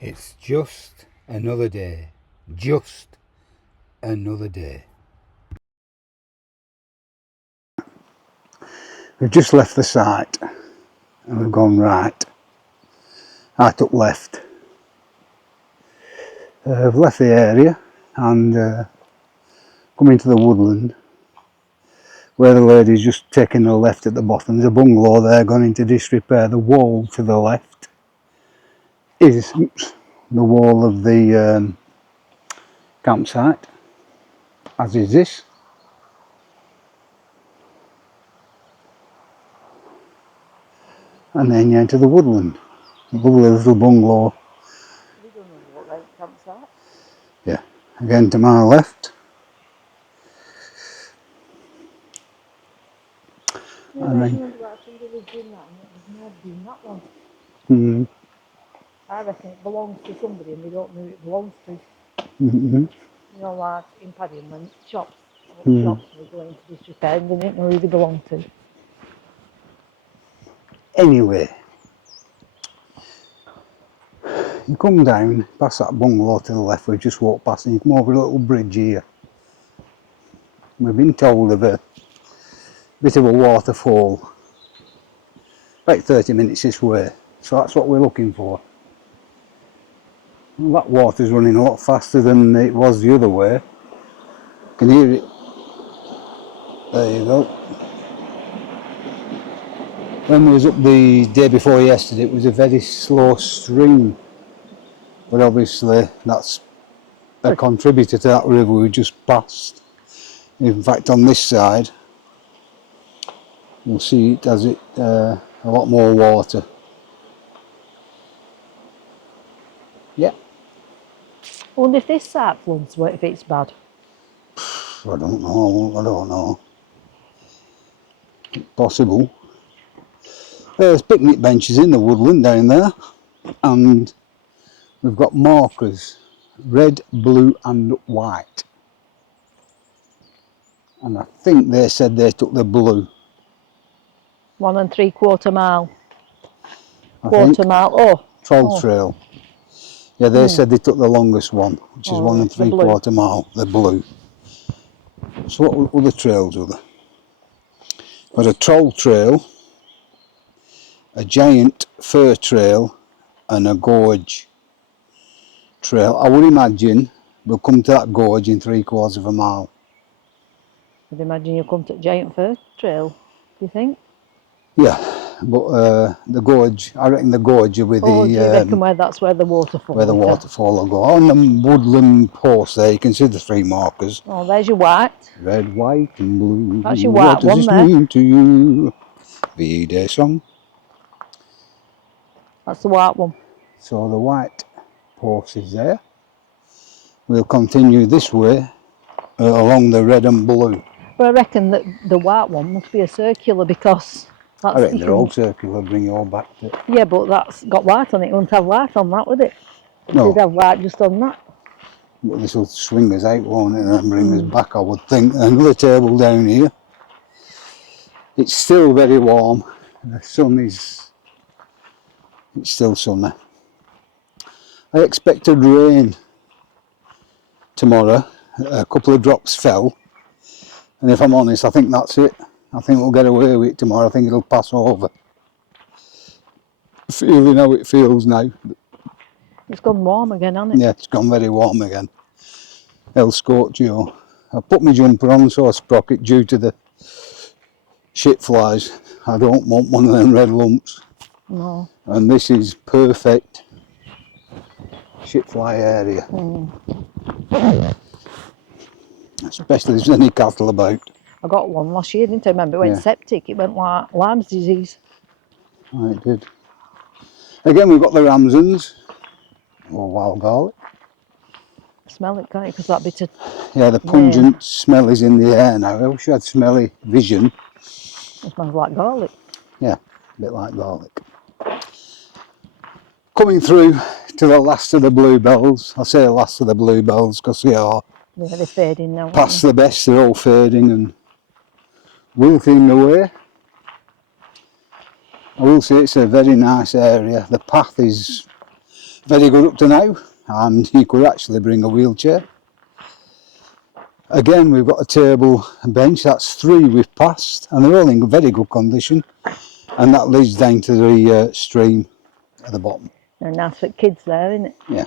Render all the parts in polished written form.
It's just another day. Just another day. We've just left the site and we've gone right. I took left. I've left the area and come into the woodland where the lady's just taking a left at the bottom. There's a bungalow there gone into disrepair. The wall to the left is the wall of the campsite, as is this. And then you enter the woodland. Lovely little bungalow. Campsite? Yeah, again to my left. Yeah, And I then, remember that somebody was doing that and there's nobody in that one. I reckon it belongs to somebody and they don't know who it belongs to. You know, like in Paddington when shops were going into disrepair and they didn't know who they belonged to. anyway, you come down past that bungalow to the left. We've just walked past and you come over a little bridge here. We've been told of a bit of a waterfall about 30 minutes this way, so that's what we're looking for. Well, that water's running a lot faster than it was the other way. You can hear it. There you go. When we was up the day before yesterday, it was a very slow stream, but obviously that's a contributor to that river we just passed. In fact, on this side you'll see it has a lot more water. Yeah. I wonder if this site floods, what if it's bad? I don't know. Possible. There's picnic benches in the woodland down there, and we've got markers, red, blue and white. And I think they said they took the blue. 1 3/4 mile. I Quarter think. mile. Oh. Troll Trail. Yeah, they said they took the longest one, which is 1 3/4 mile, the blue. So what other trails are there? There's a Troll Trail, a giant fir trail and a gorge trail. I would imagine we'll come to that gorge in 3/4 mile. I'd imagine you come to Giant Fir Trail, do you think? Yeah, but the gorge, I reckon the gorge will be Do you reckon that's where the waterfall where the waterfall will go. On the woodland post there you can see the 3 markers. Oh, there's your white. Red, white and blue. That's your white what does one this there. mean to you? V-Day song. That's the white one. So the white post is there. We'll continue this way along the red and blue. But I reckon that the white one must be a circular because that's... I reckon they're all circular, bring you all back to... Yeah, but that's got white on it. It wouldn't have white on that, would it? No. It'd have white just on that. But this will swing us out, won't it, and bring us back, I would think. Another table down here. It's still very warm. The sun is... It's still sunny. I expected rain tomorrow. A couple of drops fell. And if I'm honest, I think that's it. I think we'll get away with it tomorrow. I think it'll pass over. Feeling how it feels now. It's gone warm again, hasn't it? Yeah, it's gone very warm again. El Scorchio. I put my jumper on so I Sprocket due to the shit flies. I don't want one of them red lumps. No. And this is perfect shit fly area. Especially if there's any cattle about. I got one last year, didn't I? Remember, it went septic. It went like Lyme's disease. Oh, it did. Again, we've got the ramsons, or wild garlic. Smell it, can't you? Because that bit of... Yeah, the pungent smell is in the air now. I wish I had smelly vision. It smells like garlic. Yeah, a bit like garlic. Coming through to the last of the bluebells. I say last of the bluebells because they are. Yeah, they're fading now. Past the best, they're all fading and wilting away. I will say it's a very nice area. The path is very good up to now, and you could actually bring a wheelchair. Again, we've got a table and bench, that's 3 we've passed, and they're all in very good condition, and that leads down to the stream at the bottom. And that's for kids there, isn't it? Yeah.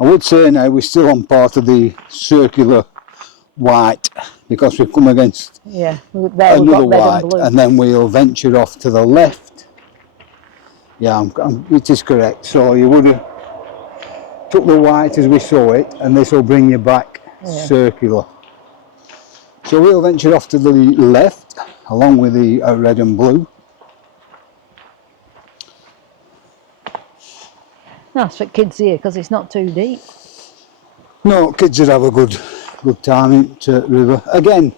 I would say now we're still on part of the circular white, because we've come against Yeah, there we've another got red white, and blue. and then we'll venture off to the left. Yeah, it is correct. So you would have took the white as we saw it, and this will bring you back circular. So we'll venture off to the left, along with the red and blue. That's for kids here, because it's not too deep. No, kids would have a good time in the river. Again,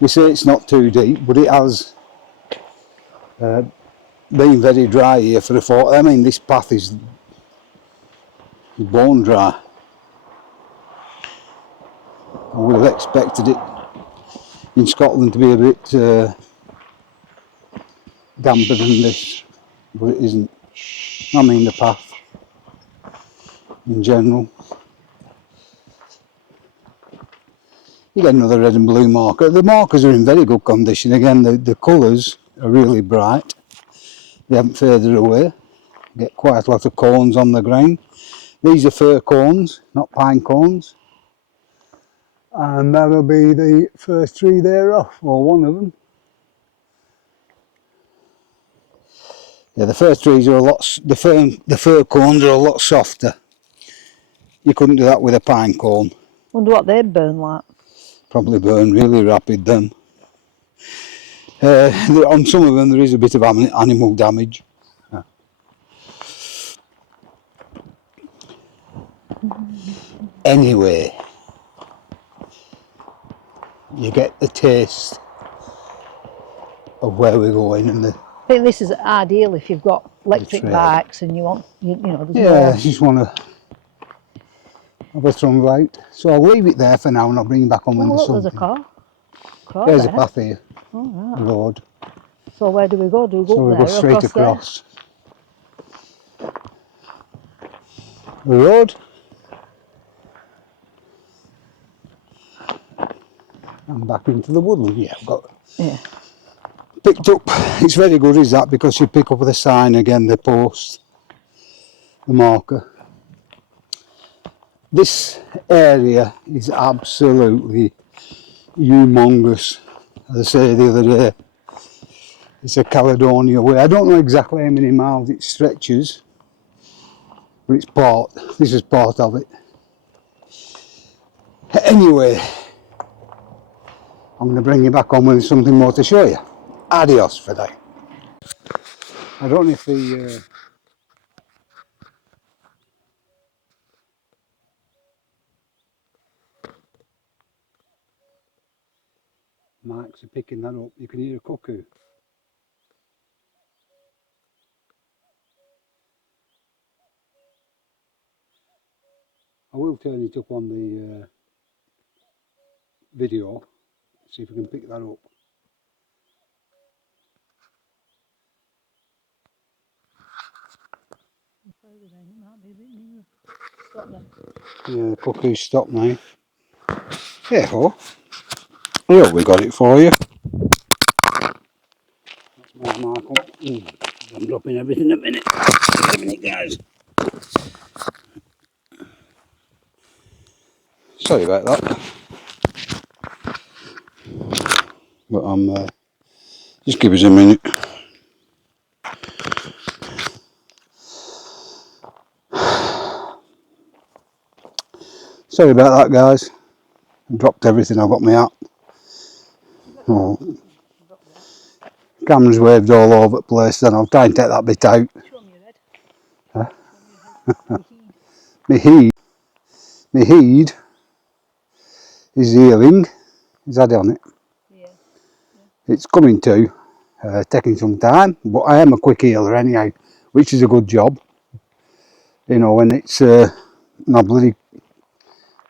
we say it's not too deep, but it has been very dry here for the fall. I mean, this path is bone dry. I would have expected it in Scotland to be a bit damper than this, but it isn't. I mean, the path in general. You get another red and blue marker. The markers are in very good condition. Again, the colours are really bright. They haven't faded away. Get quite a lot of cones on the ground. These are fir cones, not pine cones. And that'll be the first tree thereof, or one of them. Yeah, the fir trees are a lot. The fir cones are a lot softer. You couldn't do that with a pine cone. Wonder what they'd burn like. Probably burn really rapid then. On some of them there is a bit of animal damage. Anyway, you get the taste of where we're going, and I think this is ideal if you've got electric bikes and you want, you know, there's I just want to have a thrum out. So I'll leave it there for now, and I'll bring it back on when there's something. There's a car. There's there. a path here. All right. The road. So where do we go? Do we go So we up go there, straight across the road. And back into the woodland. Yeah, I've got picked up. It's very good, is that, because you pick up the sign again, the post, the marker. This area is absolutely humongous. As I say the other day, it's a Caledonia way. I don't know exactly how many miles it stretches, but it's part. This is part of it. Anyway, I'm going to bring you back on with something more to show you. Adios for now. I don't know if the mics are picking that up. You can hear a cuckoo. I will turn it up on the video, see if we can pick that up. Yeah, the cuckoo's stopped now. Hey ho. I hope we got it for you. That's my mark up. I'm dropping everything in a minute. Wait a minute, guys. Sorry about that. But I'm just give us a minute. Sorry about that, guys. I dropped everything. I've got my hat. Oh. Camera's waved all over the place, then I'll try and take that bit out. Huh? My heed is healing. Is that on it? Yeah. It's coming to, taking some time, but I am a quick healer anyhow, which is a good job. You know, when it's not bloody,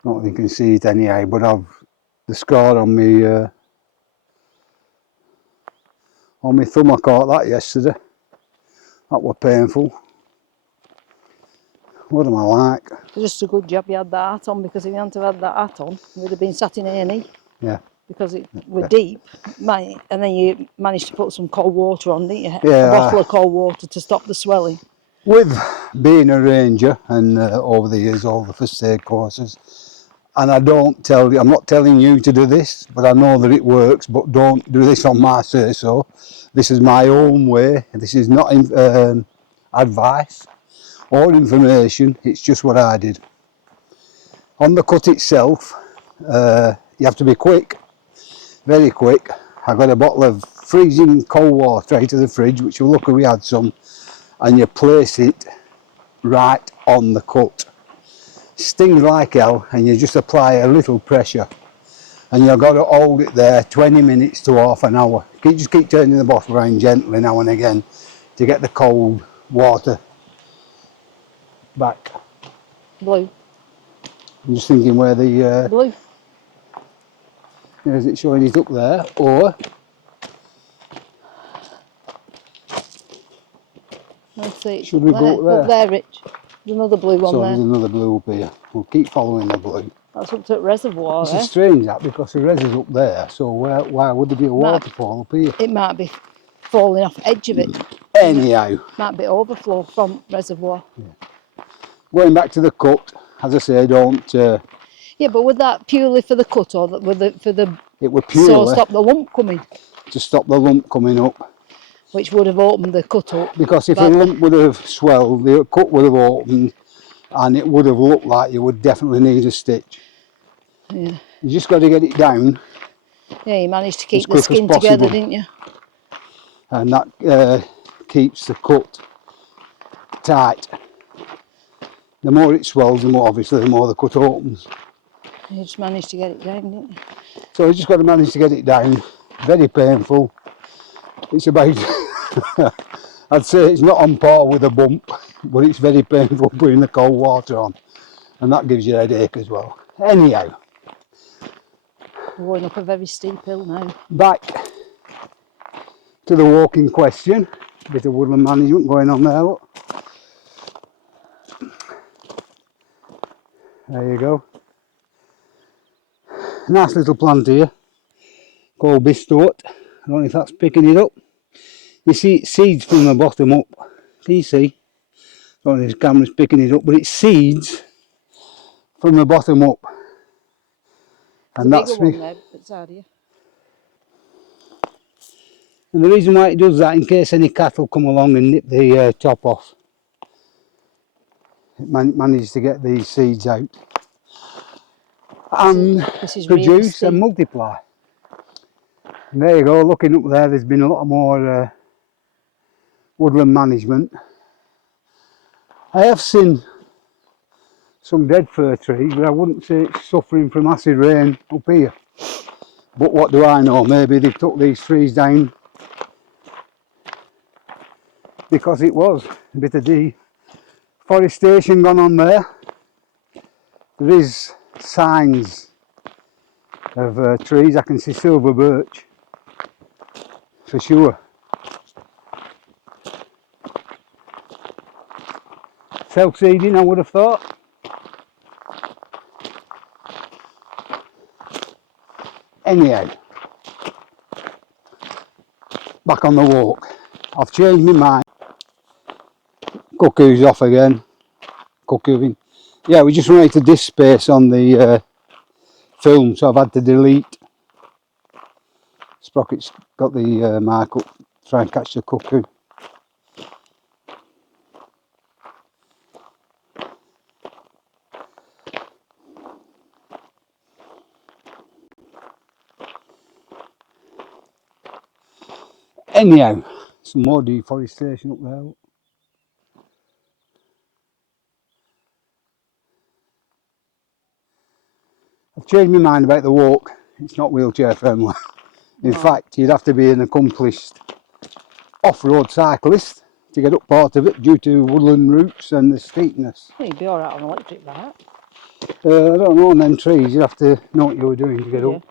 not that you can see it anyhow, but I've the scar on my thumb. I caught that yesterday. That was painful. What am I like? Just a good job you had that hat on, because if you hadn't have had that hat on, you would have been sat in A&E. Yeah. Because it were deep, and then you managed to put some cold water on, didn't you? Yeah. A bottle of cold water to stop the swelling. With being a ranger and over the years, all the first aid courses, and I'm not telling you to do this, but I know that it works, but don't do this on my say-so. This is my own way. This is not advice or information, it's just what I did. On the cut itself, you have to be quick, very quick. I got a bottle of freezing cold water out of the fridge, which luckily we had some, and you place it right on the cut. Stings like hell, and you just apply a little pressure, and you've got to hold it there 20 minutes to half an hour. Just keep turning the bottle around gently now and again to get the cold water back. Blue. I'm just thinking where the Blue. is it showing it up there, or Let's see. should we go up there? Up there, Rich. There's another blue one So there. there's another blue up here. We'll keep following the blue. That's up to the reservoir, This is strange, that, because the res is up there, so why would there be a waterfall up here? It might be falling off the edge of it. Anyhow. Might be overflow from reservoir. Yeah. Going back to the cut, as I say, don't... yeah, but was that purely for the cut, or for the... It was purely... So stop the lump coming? To stop the lump coming up. Which would have opened the cut up. Because if the lump would have swelled, the cut would have opened, and it would have looked like you would definitely need a stitch. Yeah. You just got to get it down. Yeah, you managed to keep the skin together, didn't you? And that keeps the cut tight. The more it swells, the more the cut opens. You just managed to get it down, didn't you? So you just got to manage to get it down. Very painful. It's about, I'd say it's not on par with a bump, but it's very painful putting the cold water on. And that gives you a headache as well. Anyhow. We're going up a very steep hill now. Back to the walk in question. Bit of woodland management going on there, look. There you go. Nice little plant here called Bistot. I don't know if that's picking it up. You see it seeds from the bottom up. Can you see? I don't know if this camera's picking it up, but it seeds from the bottom up. And that's a bigger one there beside you. And the reason why it does that, in case any cattle come along and nip the top off, it manages to get these seeds out and produce and multiply. And there you go, looking up there, there's been a lot more woodland management. I have seen some dead fir trees, but I wouldn't say it's suffering from acid rain up here. But what do I know, maybe they've took these trees down because it was a bit of deforestation gone on there. There is signs of trees. I can see silver birch for sure. Self-seeding, I would have thought. Anyhow, back on the walk. I've changed my mind. Cuckoo's off again. Cuckooing. Yeah, we just wanted to disk space on the film, so I've had to delete. Sprocket's got the mark up, try and catch the cuckoo. Anyhow, some more deforestation up there. I've changed my mind about the walk. It's not wheelchair friendly. In fact, you'd have to be an accomplished off-road cyclist to get up part of it due to woodland routes and the steepness. You'd be alright on electric bike. I don't know, on them trees you'd have to know what you were doing to get up.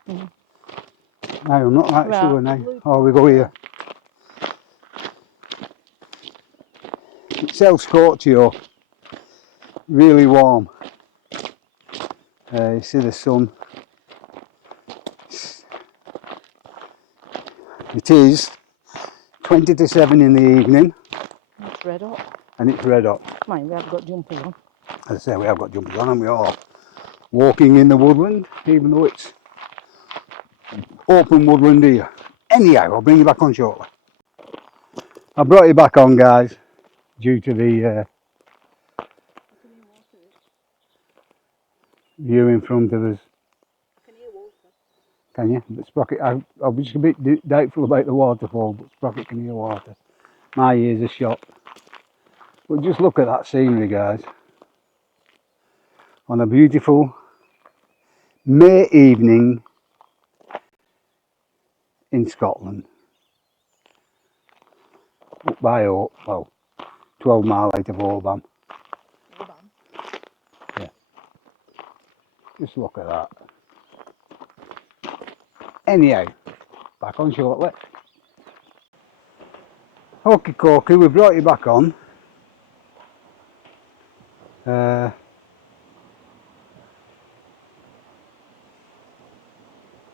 No, I'm not that sure now. Oh, we go here. It's El Scorchio. really warm. You see the sun. It is 20 to 7 in the evening. It's red hot. And it's red hot. Mind, we have got jumpers on. As I say, we have got jumpers on and we are walking in the woodland, even though it's open woodland here. Anyhow, I'll bring you back on shortly. I brought you back on, guys, due to the view in front of us. I can hear water. Can you? But Sprocket, I was just a bit doubtful about the waterfall, but Sprocket can hear water. My ears are shot. But just look at that scenery, guys. On a beautiful May evening in Scotland. Up by Oak, well, 12 miles out of Oban. Oban. Yeah. Just look at that. Anyhow, back on shortly. Okay, Cuckoo, we brought you back on.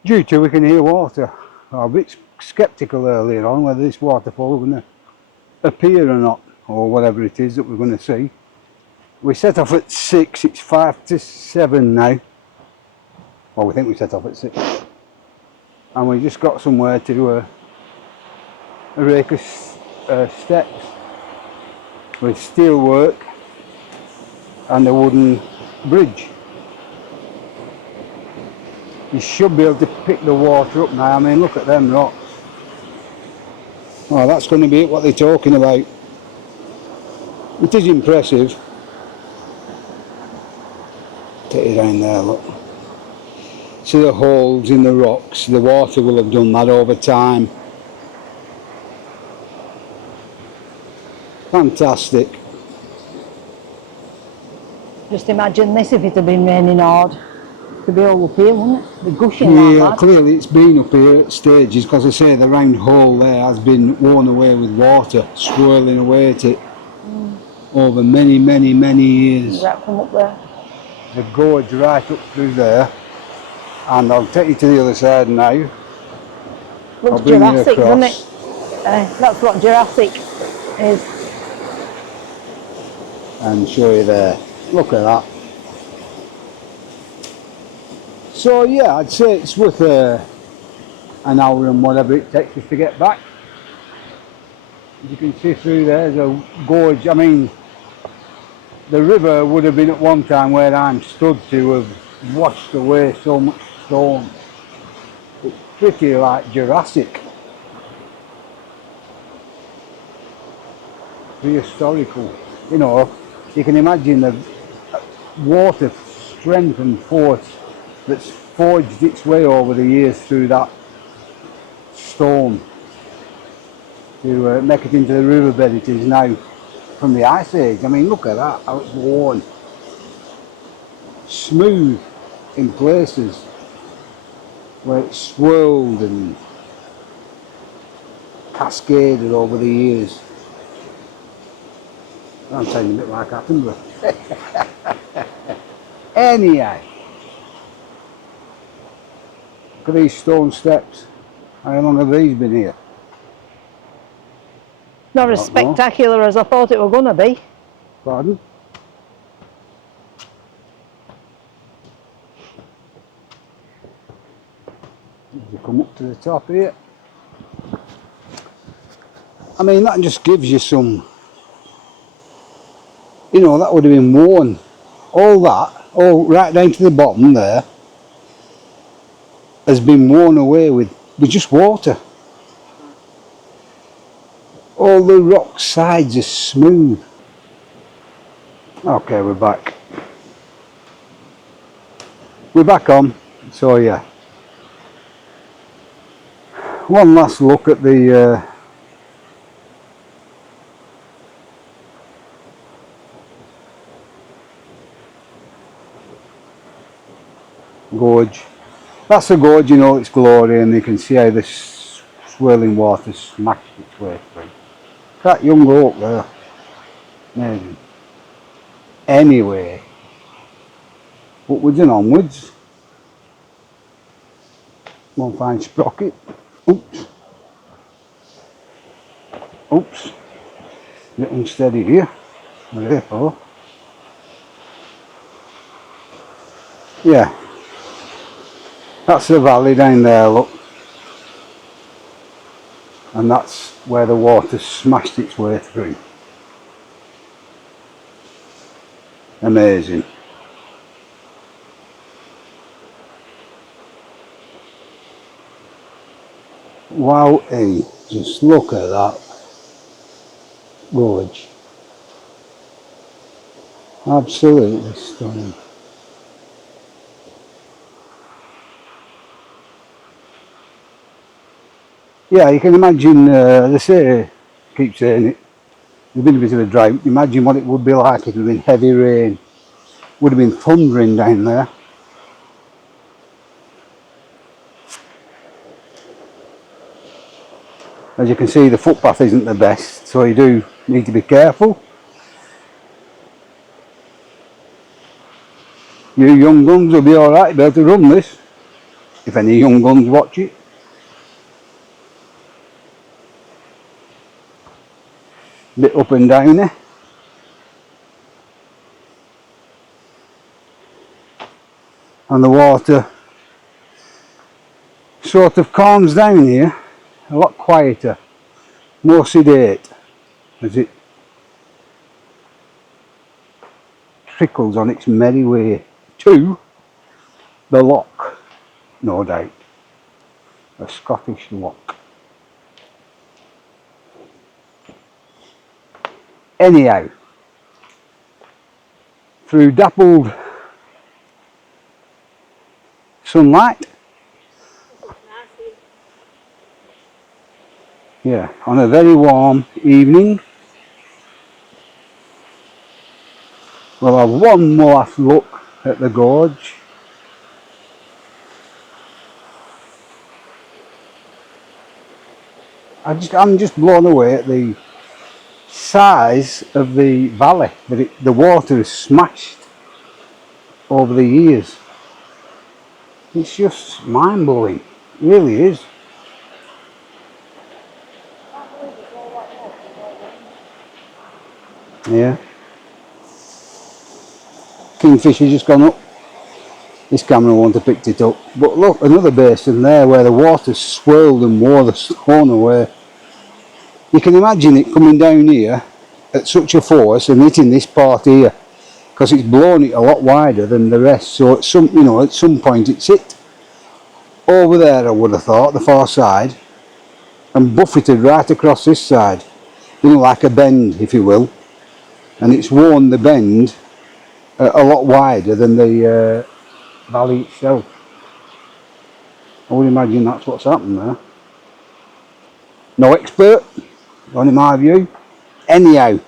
Due to we can hear water. I was a bit sceptical earlier on whether this waterfall was going to appear or not, or whatever it is that we're going to see. We set off at 6, it's 5 to 7 now. Well, we think we set off at 6. And we just got somewhere to rake steps with steel work and a wooden bridge. You should be able to pick the water up now. I mean, look at them rocks. Oh, that's going to be what they're talking about. It is impressive. Take it down there, look. See the holes in the rocks. The water will have done that over time. Fantastic. Just imagine this if it had been raining hard. To be all up here, wouldn't it? The gushing like Yeah, that. clearly it's been up here at stages, because I say the round hole there has been worn away with water, swirling away at it over many, many, many years. Right from up there. The gorge right up through there, and I'll take you to the other side now. Looks I'll bring Jurassic, you doesn't across. it? That's what Jurassic is. And show you there. Look at that. So yeah, I'd say it's worth an hour and whatever it takes us to get back. As you can see through there, the gorge. I mean, the river would have been at one time where I'm stood to have washed away so much stone. It's pretty like Jurassic. Prehistorical. You know, you can imagine the water strength and force that's forged its way over the years through that stone to make it into the riverbed it is now from the Ice Age. I mean, look at that, how it's worn. Smooth in places where it's swirled and cascaded over the years. I'm sounding a bit like Attenborough. Anyhow, look at these stone steps. How long have these been here? Not as spectacular as I thought it were going to be. Pardon? You come up to the top here. I mean, that just gives you some, you know, that would have been worn. All that, all right down to the bottom there, has been worn away with just water. All the rock sides are smooth. Okay, we're back. We're back on, so yeah. One last look at the gorge. That's the gorge in all its glory, and you can see how the swirling water smashed its way through. That young oak there, amazing. Anyway, upwards and onwards. Won't find Sprocket. Oops. Oops. A bit unsteady here. Therefore, yeah, that's the valley down there, look. And that's where the water smashed its way through. Amazing. Wow, just look at that gorge. Absolutely stunning. Yeah, you can imagine, they say, keep saying it, there's been a bit of a drought. Imagine what it would be like if it had been heavy rain. Would have been thundering down there. As you can see, the footpath isn't the best, so you do need to be careful. You young guns will be alright, be able to run this, if any young guns watch it. Bit up and down there. And the water sort of calms down here, a lot quieter, more sedate, as it trickles on its merry way to the lock, no doubt, a Scottish lock. Anyhow, through dappled sunlight, yeah, on a very warm evening, we'll have one more last look at the gorge. I'm just blown away at the size of the valley that the water has smashed over the years. It's just mind-blowing, it really is. Yeah. Kingfisher just gone up. This camera won't have picked it up. But look, another basin there where the water swirled and wore the stone away. You can imagine it coming down here at such a force and hitting this part here, because it's blown it a lot wider than the rest. So at some point it's hit over there, I would have thought, the far side, and buffeted right across this side, like a bend, if you will. And it's worn the bend a lot wider than the valley itself. I would imagine that's what's happened there. No expert, only my view. Anyhow,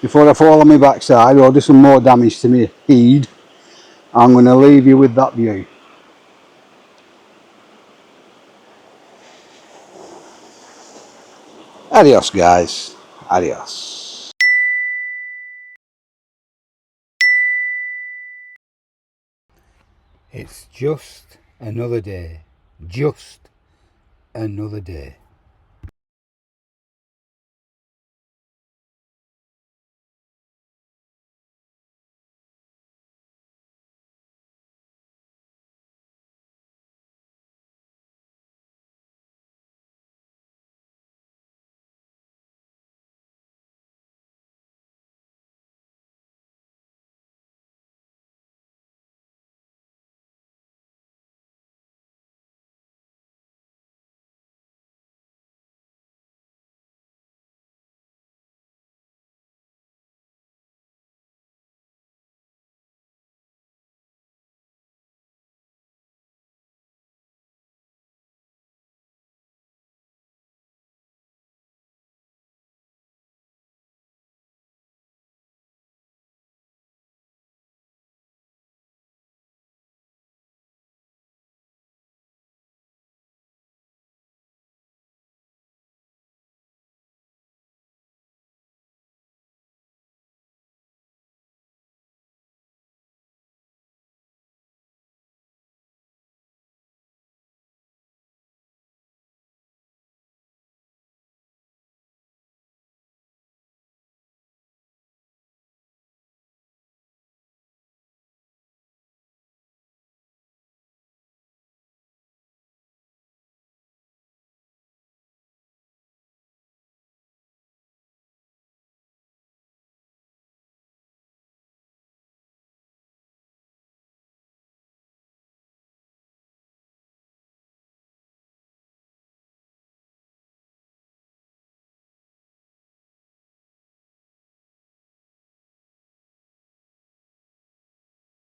before I fall on my backside or do some more damage to my head, I'm going to leave you with that view. Adios, guys. Adios. It's just another day. Just another day.